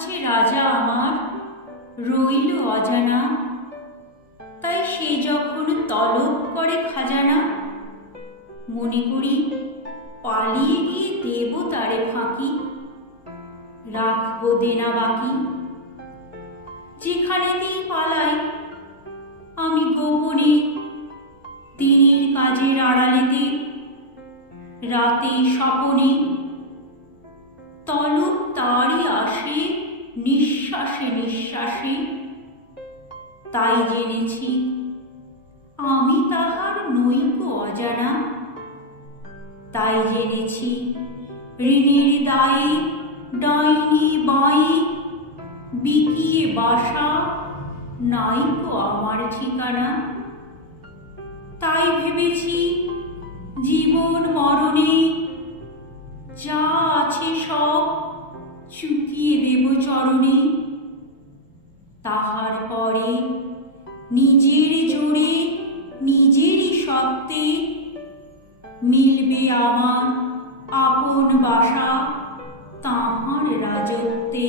কাছে রাজা আমার রইল অজানা। তাই সে যখন তলব করে খাজানা, মনে করি পালিয়ে গিয়ে দেব তারে ফাঁকি, রাখব দেনা বাকি। যেখানেতেই পালাই, আমি গোপনে দিনের কাজের আড়ালেতে, রাতে স্বপনে নিঃশ্বাসে নিঃশ্বাসে তাই জেনেছি, আমি তাহার নৈক অজানা। তাই জেনেছি, ঋণের দায়ে ডাইনি বাই বিকিয়ে বাসা নাইকো আমার ঠিকানা। তাই ভেবেছি, জীবন মরণে যা আছে সব দেব চরণে তাহার পরে নিজের জোরে নিজেরই সত্ত্বে মিলবে আমার আপন বাসা তাহার রাজত্বে।